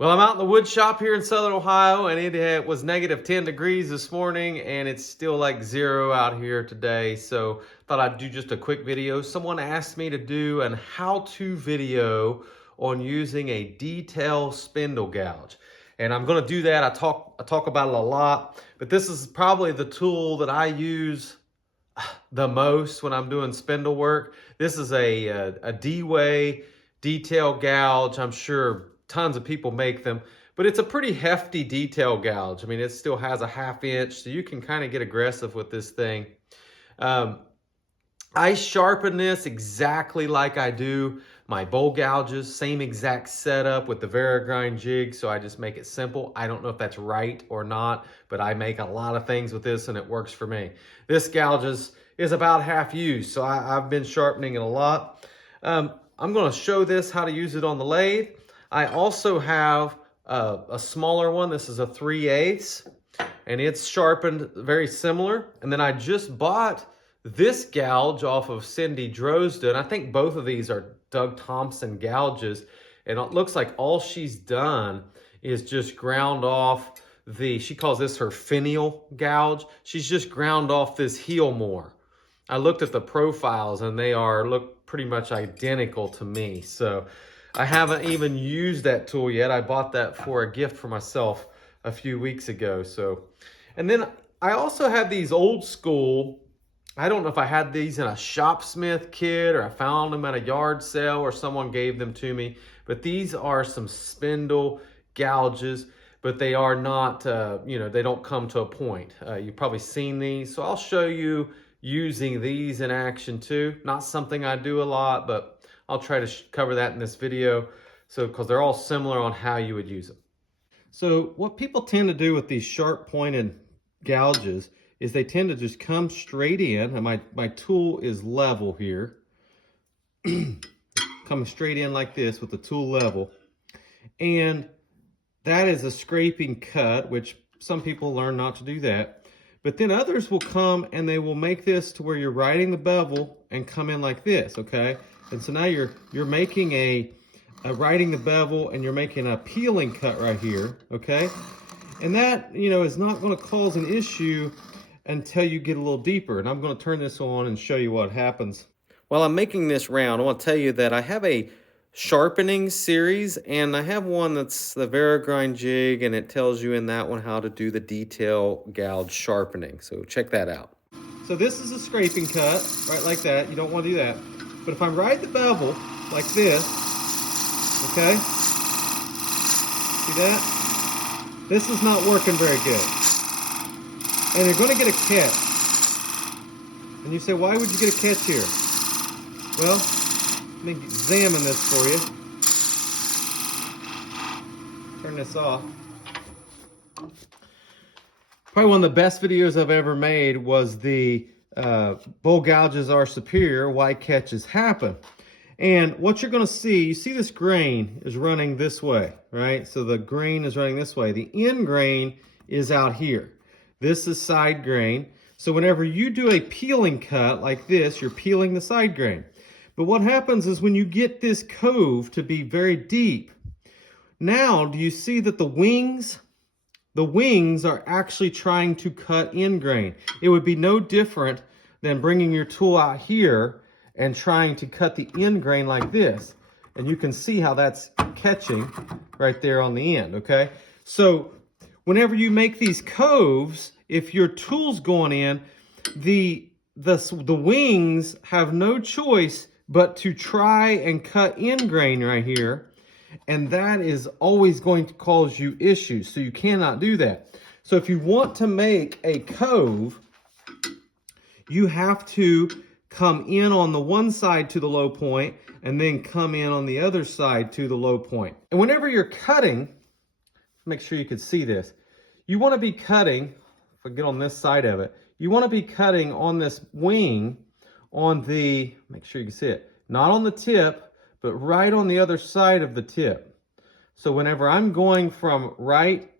Well, I'm out in the wood shop here in Southern Ohio, and it was negative 10 degrees this morning, and it's still like 0 out here today. So thought I'd do just a quick video. Someone asked me to do an how-to video on using a detail spindle gouge. And I'm gonna do that. I talk about it a lot, but this is probably the tool that I use the most when I'm doing spindle work. This is a D-way detail gouge. I'm sure tons of people make them, but it's a pretty hefty detail gouge. I mean, it still has a 1/2 inch, so you can kind of get aggressive with this thing. I sharpen this exactly like I do my bowl gouges, same exact setup with the Versatility jig, so I just make it simple. I don't know if that's right or not, but I make a lot of things with this and it works for me. This gouge is about half used, so I've been sharpening it a lot. I'm gonna show this how to use it on the lathe. I also have a smaller one. This is a 3/8, and it's sharpened very similar. And then I just bought this gouge off of Cindy Drozda. I think both of these are Doug Thompson gouges. And it looks like all she's done is just ground off she calls this her finial gouge. She's just ground off this heel more. I looked at the profiles and they look pretty much identical to me. So I haven't even used that tool yet. I bought that for a gift for myself a few weeks ago. And then I also have these old school, I don't know if I had these in a Shopsmith kit or I found them at a yard sale or someone gave them to me, but these are some spindle gouges, but they are not, they don't come to a point. You've probably seen these, so I'll show you using these in action too. Not something I do a lot, but I'll try to cover that in this video, because they're all similar on how you would use them. So what people tend to do with these sharp pointed gouges is they tend to just come straight in, and my tool is level here. Coming straight in like this with the tool level. And that is a scraping cut, which some people learn not to do that. But then others will come and they will make this to where you're riding the bevel and come in like this, okay? And so now you're making a riding the bevel, and you're making a peeling cut right here, okay? And that, is not going to cause an issue until you get a little deeper. And I'm going to turn this on and show you what happens. While I'm making this round, I want to tell you that I have a sharpening series, and I have one that's the Versatility jig, and it tells you in that one how to do the detail gouge sharpening. So check that out. So this is a scraping cut, right like that. You don't want to do that. But if I ride the bevel like this, okay? See that? This is not working very good. And you're going to get a catch. And you say, why would you get a catch here? Well, let me examine this for you. Turn this off. Probably one of the best videos I've ever made was the bowl gouges are superior, why catches happen. And what you're going to see, you see this grain is running this way, right? So the grain is running this way. The end grain is out here. This is side grain. So whenever you do a peeling cut like this, you're peeling the side grain. But what happens is when you get this cove to be very deep, now do you see that the wings are actually trying to cut end grain? It would be no different than bringing your tool out here and trying to cut the end grain like this. And you can see how that's catching right there on the end, okay? So whenever you make these coves, if your tool's going in, the wings have no choice but to try and cut end grain right here. And that is always going to cause you issues. So you cannot do that. So if you want to make a cove, you have to come in on the one side to the low point and then come in on the other side to the low point. And whenever you're cutting, make sure you can see this. You want to be cutting, if I get on this side of it, you want to be cutting on this wing on the, make sure you can see it, not on the tip, but right on the other side of the tip. So whenever I'm going from right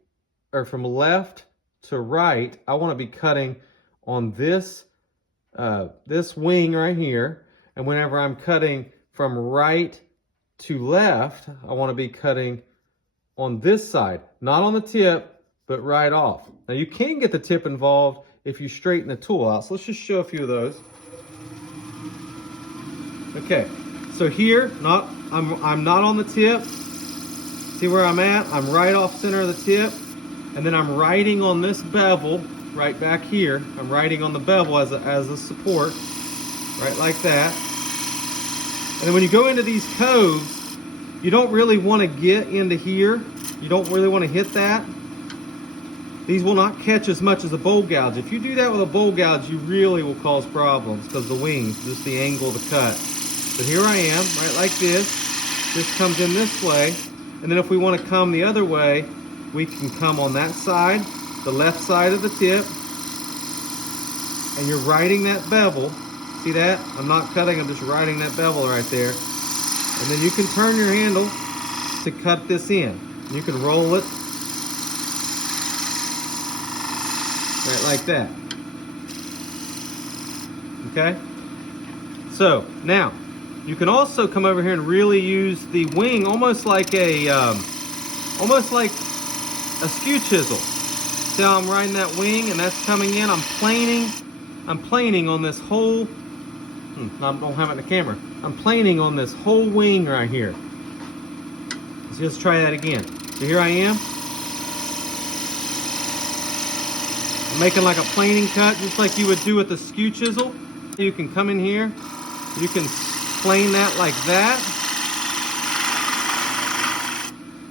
or from left to right, I want to be cutting on this wing right here. And whenever I'm cutting from right to left, I want to be cutting on this side, not on the tip, but right off. Now you can get the tip involved if you straighten the tool out. So let's just show a few of those. Okay, so here, I'm not on the tip. See where I'm at? I'm right off center of the tip, and then I'm riding on this bevel right back here. I'm riding on the bevel as a support, right like that. And then when you go into these coves, you don't really want to get into here. You don't really want to hit that. These will not catch as much as a bowl gouge. If you do that with a bowl gouge, you really will cause problems because the wings, just the angle of the cut. But here I am, right like this. This comes in this way. And then if we want to come the other way, we can come on that side, the left side of the tip. And you're riding that bevel. See that? I'm not cutting, I'm just riding that bevel right there. And then you can turn your handle to cut this in. You can roll it right like that. Okay? So now you can also come over here and really use the wing almost like a skew chisel. See how I'm riding that wing and that's coming in? I'm planing on this whole, I don't have it in the camera. I'm planing on this whole wing right here. Let's just try that again. So here I am. I'm making like a planing cut, just like you would do with a skew chisel. You can come in here, you can plane that like that.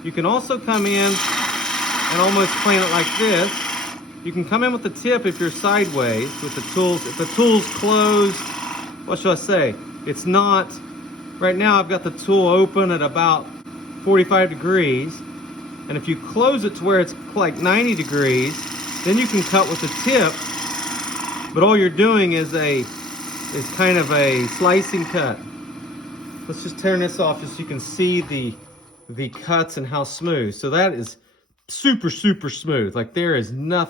You can also come in and almost plane it like this. You can come in with the tip if you're sideways with the tools. If the tool's closed, what should I say? It's not, right now I've got the tool open at about 45 degrees. And if you close it to where it's like 90 degrees, then you can cut with the tip. But all you're doing is kind of a slicing cut. Let's just turn this off just so you can see the cuts and how smooth. So that is super, super smooth. Like there's no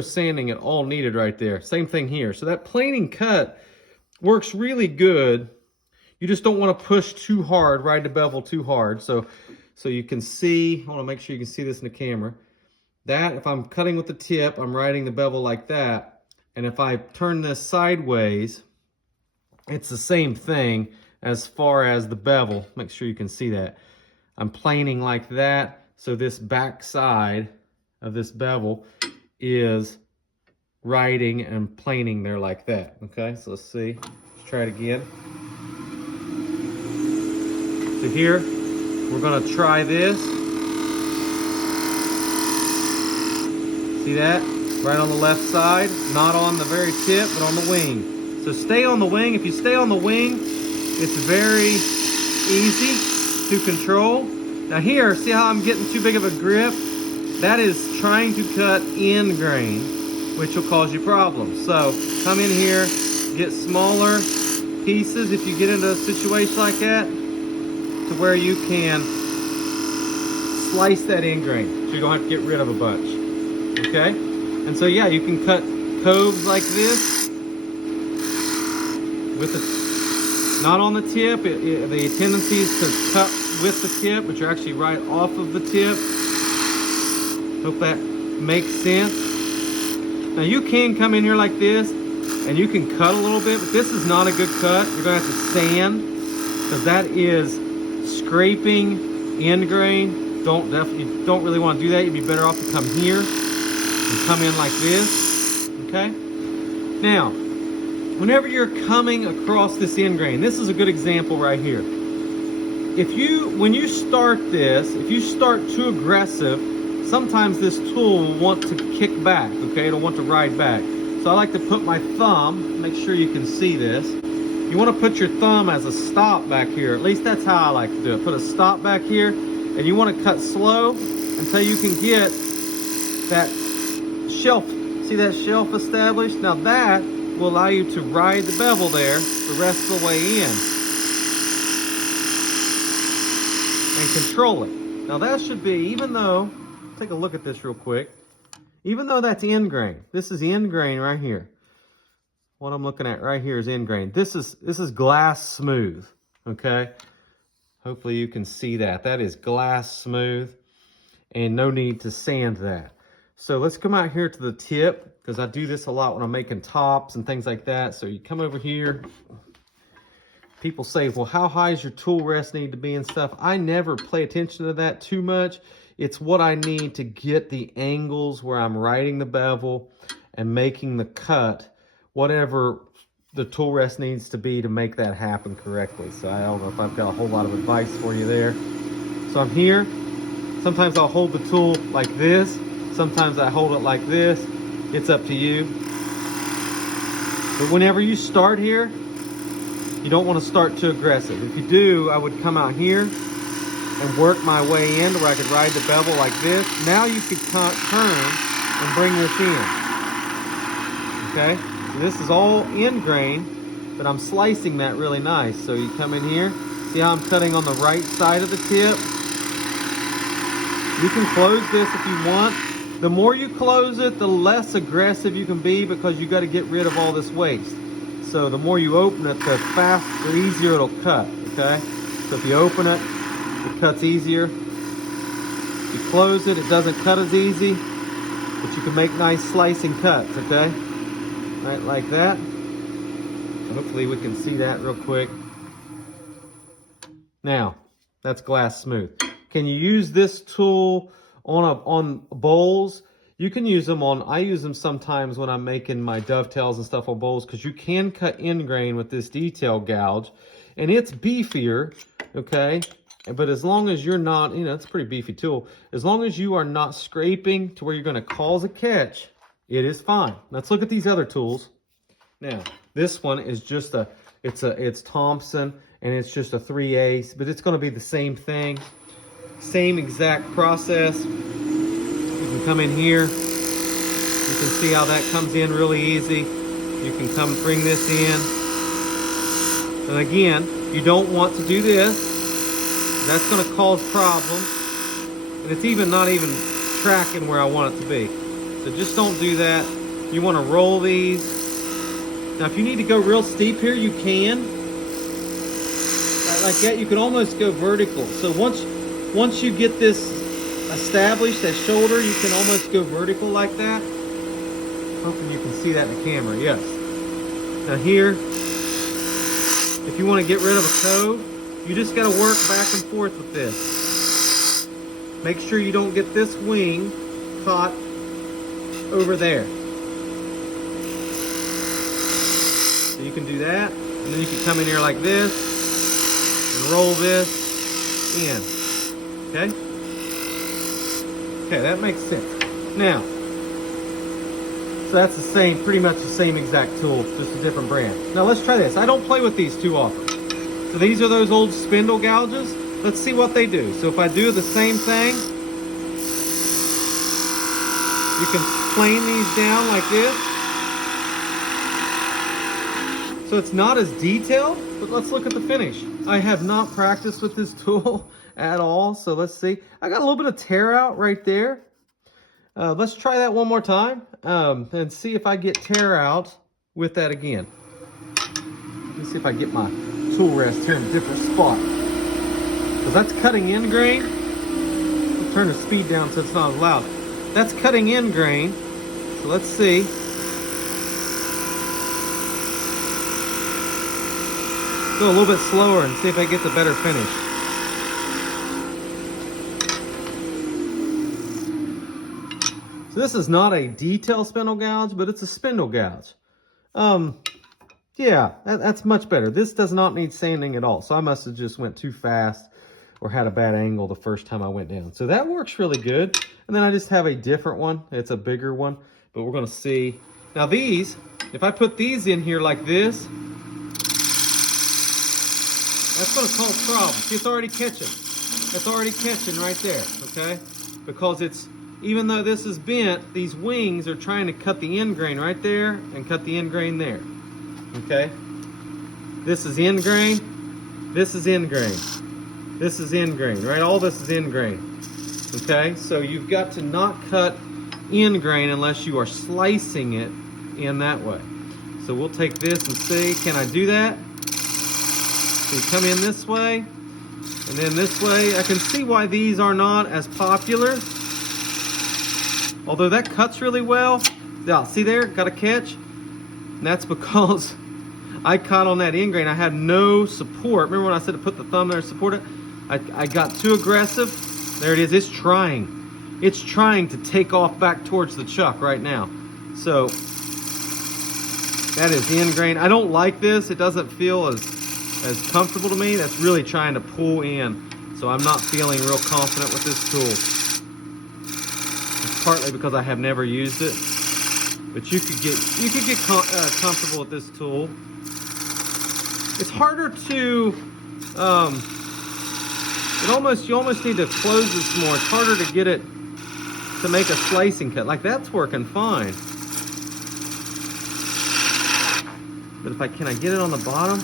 sanding at all needed right there. Same thing here. So that planing cut works really good. You just don't want to push too hard, ride the bevel too hard. So you can see, I want to make sure you can see this in the camera. That, if I'm cutting with the tip, I'm riding the bevel like that. And if I turn this sideways, it's the same thing as far as the bevel. Make sure you can see that. I'm planing like that. So this back side of this bevel is riding and planing there like that. Okay, so let's see. Let's try it again. So here, we're gonna try this. See that? Right on the left side, not on the very tip, but on the wing. So stay on the wing. If you stay on the wing, it's very easy to control. Now here, see how I'm getting too big of a grip? That is trying to cut end grain, which will cause you problems. So come in here, get smaller pieces if you get into a situation like that, to where you can slice that end grain, so you don't have to get rid of a bunch, okay? And so yeah, you can cut coves like this, with the, not on the tip. The tendency is to cut with the tip, but you're actually right off of the tip. Hope that makes sense. Now you can come in here like this, and you can cut a little bit, but this is not a good cut. You're gonna have to sand, because that is scraping end grain. You don't really want to do that. You'd be better off to come here and come in like this. Okay. Now, whenever you're coming across this end grain, this is a good example right here. When you start this, if you start too aggressive, sometimes this tool will want to kick back. Okay, it'll want to ride back. So I like to put my thumb. Make sure you can see this. You want to put your thumb as a stop back here. At least that's how I like to do it. Put a stop back here, and you want to cut slow until you can get that shelf. See that shelf established? Now that will allow you to ride the bevel there the rest of the way in and control it. Now that should be, even though, take a look at this real quick. Even though that's end grain, this is end grain right here. What I'm looking at right here is end grain. This is glass smooth, okay? Hopefully you can see that. That is glass smooth. and no need to sand that. So let's come out here to the tip, because I do this a lot when I'm making tops and things like that. So you come over here. People say, well, how high does your tool rest need to be and stuff? I never pay attention to that too much. It's what I need to get the angles where I'm riding the bevel and making the cut, whatever the tool rest needs to be to make that happen correctly. So I don't know if I've got a whole lot of advice for you there. So I'm here. Sometimes I'll hold the tool like this. Sometimes I hold it like this. It's up to you. But whenever you start here, you don't want to start too aggressive. If you do, I would come out here and work my way in to where I could ride the bevel like this. Now you could turn and bring this in. Okay? So this is all end grain, but I'm slicing that really nice. So you come in here, see how I'm cutting on the right side of the tip? You can close this if you want. The more you close it, the less aggressive you can be, because you got to get rid of all this waste. So the more you open it, the faster, the easier it'll cut, okay? So if you open it, it cuts easier. If you close it, it doesn't cut as easy, but you can make nice slicing cuts, okay? Right, like that. Hopefully we can see that real quick. Now, that's glass smooth. Can you use this tool on bowls? You can use them on, I use them sometimes when I'm making my dovetails and stuff on bowls, because you can cut end grain with this detail gouge, and it's beefier, okay? But as long as you're not, you know, it's a pretty beefy tool. As long as you are not scraping to where you're gonna cause a catch, it is fine. Let's look at these other tools. Now, this one is just it's Thompson, and it's just a 3/8, but it's gonna be the same thing. Same exact process. You can come in here. You can see how that comes in really easy. You can come bring this in. And again, you don't want to do this. That's going to cause problems. And it's not even tracking where I want it to be. So just don't do that. You want to roll these. Now if you need to go real steep here, you can. Like that, you can almost go vertical. So once you get this established, that shoulder, you can almost go vertical like that. Hoping you can see that in the camera, yes. Now here, if you want to get rid of a cove, you just got to work back and forth with this. Make sure you don't get this wing caught over there. So you can do that, and then you can come in here like this and roll this in. Okay? Okay, that makes sense. Now, so that's the same, pretty much the same exact tool, just a different brand. Now let's try this. I don't play with these too often. So these are those old spindle gouges. Let's see what they do. So if I do the same thing, you can plane these down like this. So it's not as detailed, but let's look at the finish. I have not practiced with this tool at all, so let's see. I got a little bit of tear out right there. Let's try that one more time and see if I get tear out with that again. Let's see if I get my tool rest here in a different spot, because that's cutting end grain. I'll turn the speed down so it's not as loud. That's cutting end grain. So let's see. Go a little bit slower and see if I get the better finish. So this is not a detail spindle gouge, but it's a spindle gouge. Yeah, that's much better. This does not need sanding at all. So I must have just went too fast or had a bad angle the first time I went down. So that works really good. And then I just have a different one. It's a bigger one, but we're gonna see. Now these, if I put these in here like this, that's gonna cause problems. See, it's already catching. It's already catching right there, okay? Because it's, even though this is bent, these wings are trying to cut the end grain right there and cut the end grain there, okay? This is end grain, this is end grain, this is end grain, right? All this is end grain, okay? So you've got to not cut end grain unless you are slicing it in that way. So we'll take this and see, can I do that? So you come in this way, And then this way, I can see why these are not as popular. Although that cuts really well. Yeah, see there, got a catch? And that's because I caught on that end grain. I had no support. Remember when I said to put the thumb there to support it? I got too aggressive. There it is, it's trying. It's trying to take off back towards the chuck right now. So, that is the end grain. I don't like this. It doesn't feel as comfortable to me. That's really trying to pull in. So I'm not feeling real confident with this tool. It's partly because I have never used it. But you could get comfortable with this tool. It's harder to, you almost need to close this more. It's harder to get it to make a slicing cut. Like that's working fine. But if can I get it on the bottom?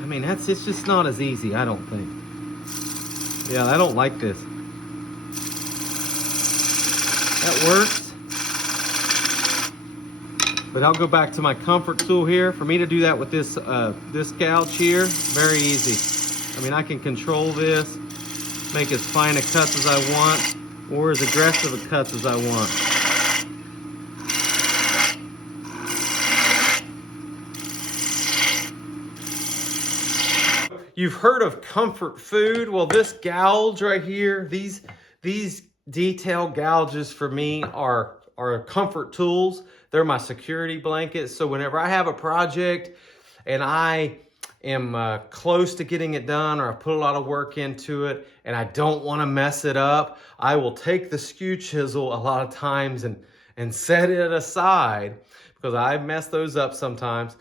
I mean, it's just not as easy, I don't think. Yeah, I don't like this. That works. But I'll go back to my comfort tool here. For me to do that with this this gouge here, very easy. I mean, I can control this, make as fine a cuts as I want, or as aggressive a cuts as I want. You've heard of comfort food. Well, this gouge right here, these detail gouges for me are comfort tools. They're my security blankets. So whenever I have a project and I am close to getting it done, or I've put a lot of work into it and I don't want to mess it up, I will take the skew chisel a lot of times and set it aside, because I mess those up sometimes.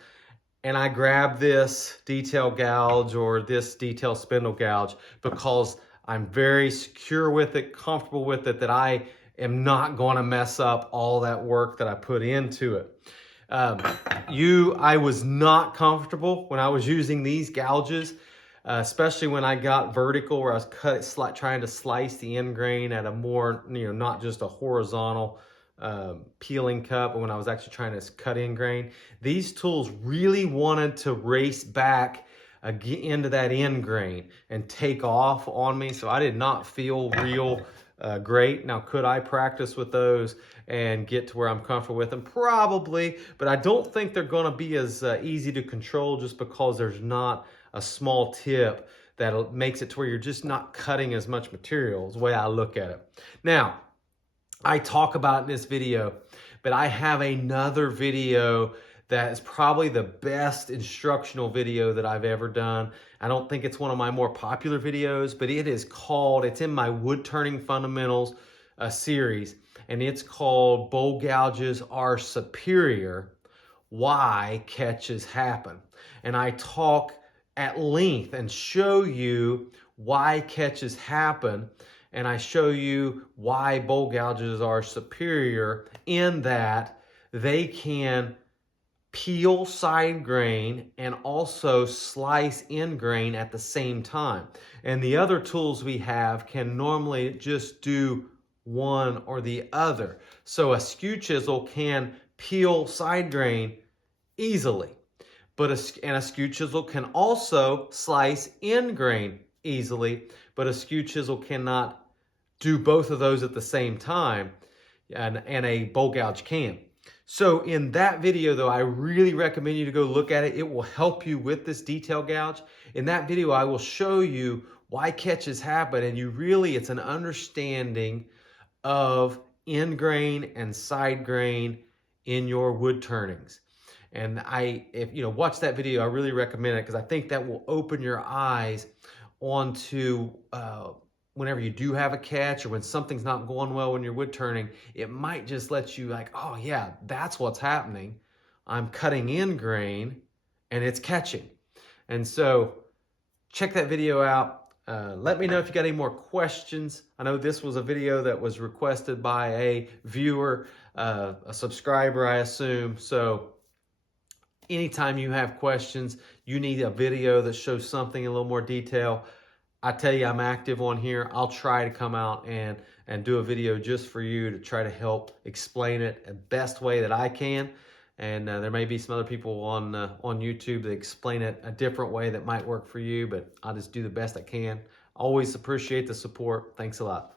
And I grab this detail gouge or this detail spindle gouge because I'm very secure with it, comfortable with it, that I am not going to mess up all that work that I put into it. I was not comfortable when I was using these gouges, especially when I got vertical, where I was trying to slice the end grain at a more, not just a horizontal peeling cut, but when I was actually trying to cut end grain. These tools really wanted to race back into that end grain and take off on me, so I did not feel real great. Now, could I practice with those and get to where I'm comfortable with them? Probably, but I don't think they're going to be as easy to control, just because there's not a small tip that makes it to where you're just not cutting as much material, is the way I look at it. Now, I talk about in this video, but I have another video that is probably the best instructional video that I've ever done. I don't think it's one of my more popular videos, but it's in my Wood Turning Fundamentals series, and it's called Bowl Gouges Are Superior, Why Catches Happen. And I talk at length and show you why catches happen, and I show you why bowl gouges are superior in that they can peel side grain and also slice end grain at the same time. And the other tools we have can normally just do one or the other. So a skew chisel can peel side grain easily, but a skew chisel can also slice end grain easily, but a skew chisel cannot do both of those at the same time, and a bowl gouge can. So in that video, though, I really recommend you to go look at it. It will help you with this detail gouge. In that video, I will show you why catches happen, and it's an understanding of end grain and side grain in your wood turnings. And if you watch that video, I really recommend it, because I think that will open your eyes onto whenever you do have a catch, or when something's not going well when you're wood turning, it might just let you oh yeah, that's what's happening. I'm cutting end grain and it's catching. And so check that video out. Let me know if you got any more questions. I know this was a video that was requested by a viewer, a subscriber, I assume. So anytime you have questions, you need a video that shows something in a little more detail, I tell you, I'm active on here. I'll try to come out and do a video just for you to try to help explain it the best way that I can. And there may be some other people on YouTube that explain it a different way that might work for you, but I'll just do the best I can. Always appreciate the support. Thanks a lot.